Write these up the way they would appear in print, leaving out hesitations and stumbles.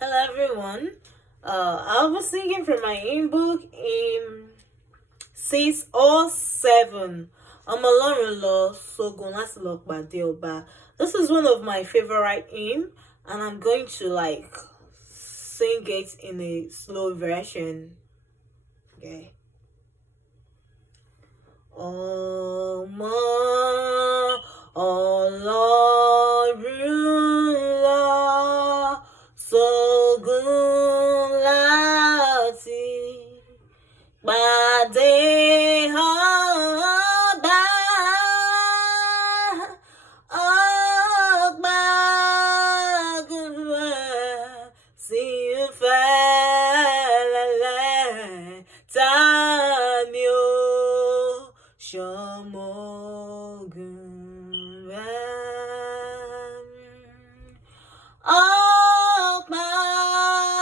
Hello everyone. I was singing from my hymn book in 6 or 7. Omo Olorun lo Sogun láti lọ pàdé ọba. This is one of my favorite hymn, and I'm going to sing it in a slow version. Okay. Omo Olorun lo Sogun láti pàdé ọba. Ọgbàgùnwà sí ìfẹ́lẹ́lẹ́ ta ni ó ṣọmọgùn rẹ̀.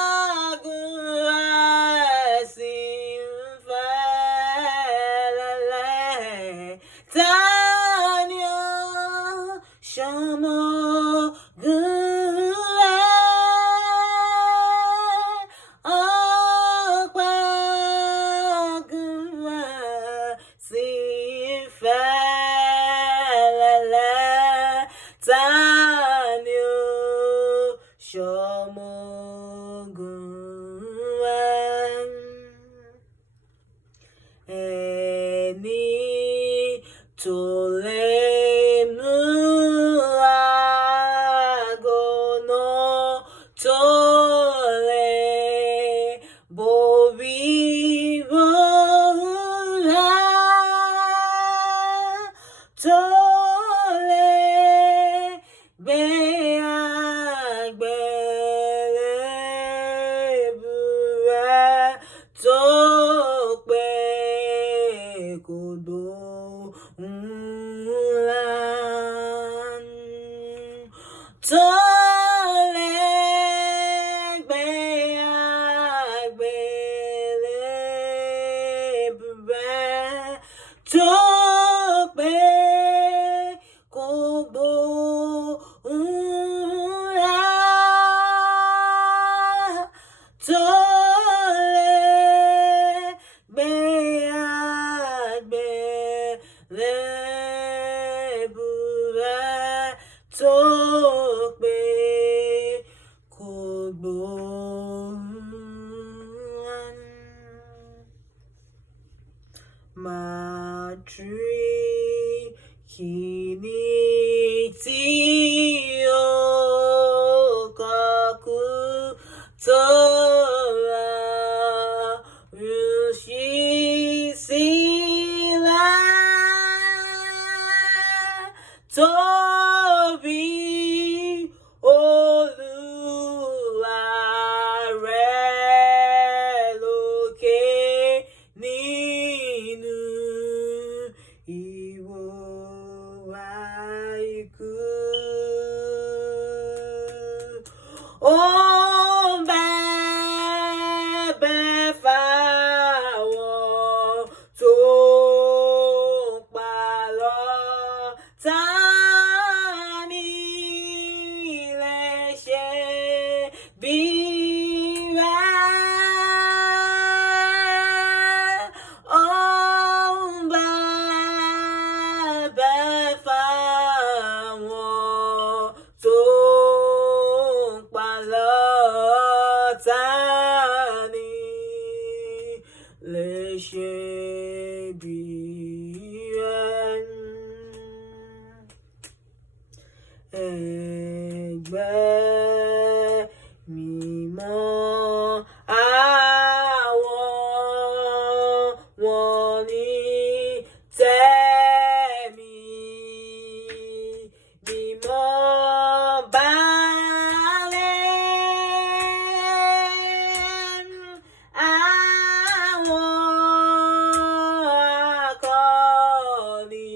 Ọgbàgùnwà sí ìfẹ́lẹ́lẹ́ ta ni ó ṣọmọgùn rẹ̀. Ọgbàgùnwà sí ìfẹ́lẹ́lẹ́ ta ni ó ṣọmọgùn rẹ̀. Ẹni tó lè mú àgọ́nà tó lè borí wàhálà tó lè gbé àgbélébùú rẹ̀ tó pé kò gbóhùn ńlá tó lè gbé àgbélébùú rẹ̀ tó pé kò gbóhùn ńlá tó lè gbé àgbélébùú rẹ̀ tó pé kò gbóhùn ńlá. Madrid kìíní tí ó kọkú tó ra rúṣì sílẹ̀ torí Olúwa rẹ̀ lókè nínú ìwòwà ikú. Ó ń bẹ̀bẹ̀ fáwọn tó ń pàlọ́. Ta ni lè ṣe bí rẹ̀? Ó ń bẹ̀bẹ̀ fáwọn tó ń pàlọ́. Ta ni lè ṣe bí rẹ̀? Ẹgbẹ́ mímọ́ àwọn wọ̀nyí tẹ̀mí mímọ́ balẹ̀. Àwọn akọni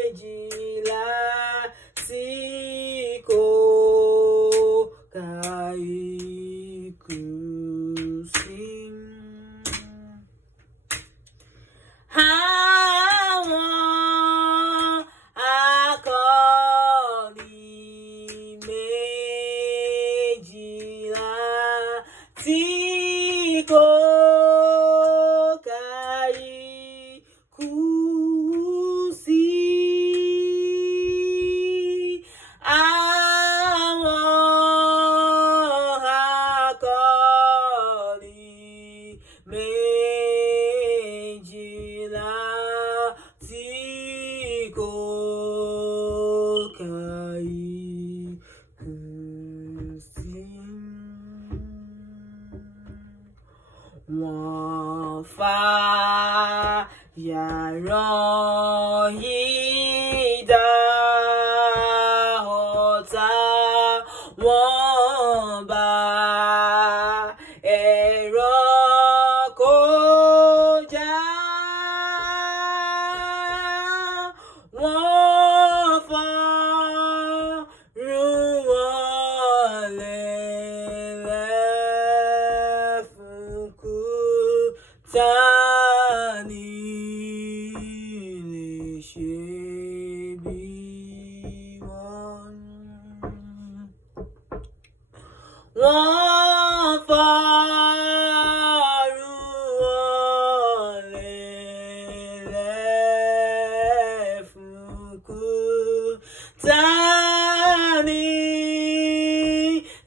méjìlá tí kò kà wọ́n bá ẹ̀rọ kọjá. Wọ́n fọ́rùn wọlé fún kúta ní lè ṣe bí wọ́n. Wọ́n fọ́rùn wọlé fún kúta ní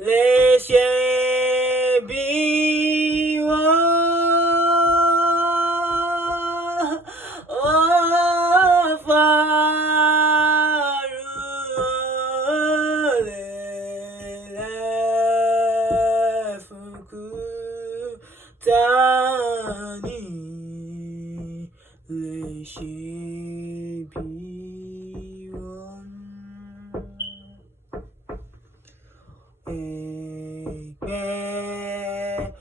lè ṣe bí wọ́n. Wọ́n fọ́rùn wọlé fún kúta ní lè ṣe bí wọ́n. Ẹgbẹ́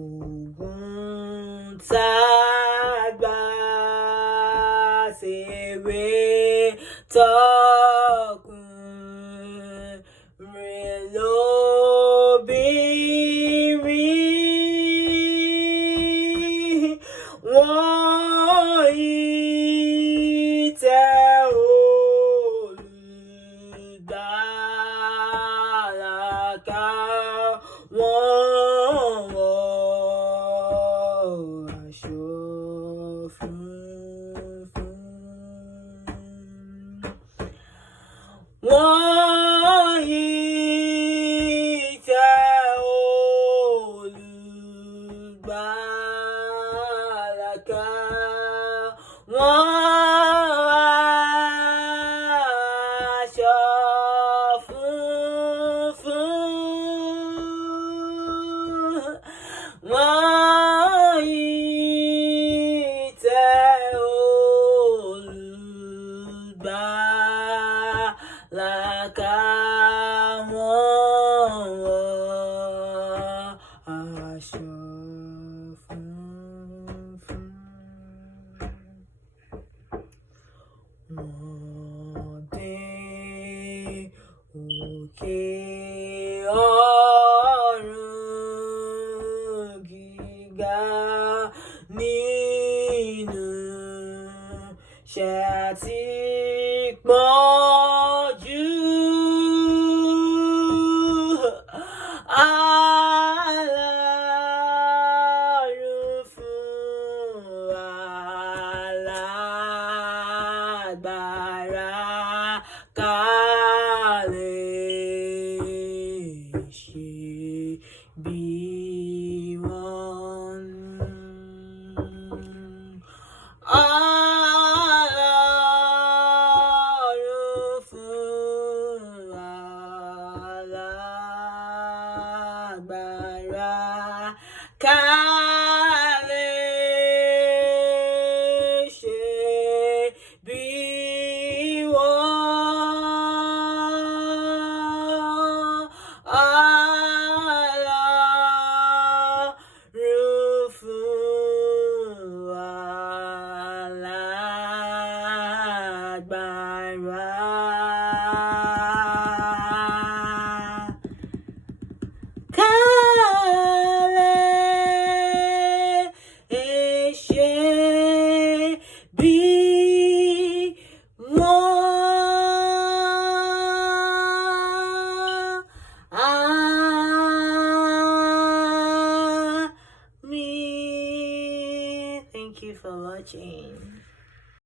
ogun tágbà ṣèwé tọkùnrin lóbìnrin. Wọ́n yìí tẹ Olùgbàlà ká, wọ́n wọ aṣọ funfun. Wọ́n yìí tẹ Olùgbàlà ká, wọ́n aṣọ funfun. Wọ́n yìí tẹ Olùgbàlà ká, wọ́n wọ aṣọ funfun. Wọ́n dé òkè ọ̀run gíga nínú ṣẹ́ àti pọ́njú. Ọlọ́run fún alágbára ká lè ṣe bí wọ́n. Ọlọ́run fún alágbára ká lè ṣe bí wọ́n. Ọlọ́run fún alágbára ká lè ṣe bí wọ́n. Amen. Thank you for watching.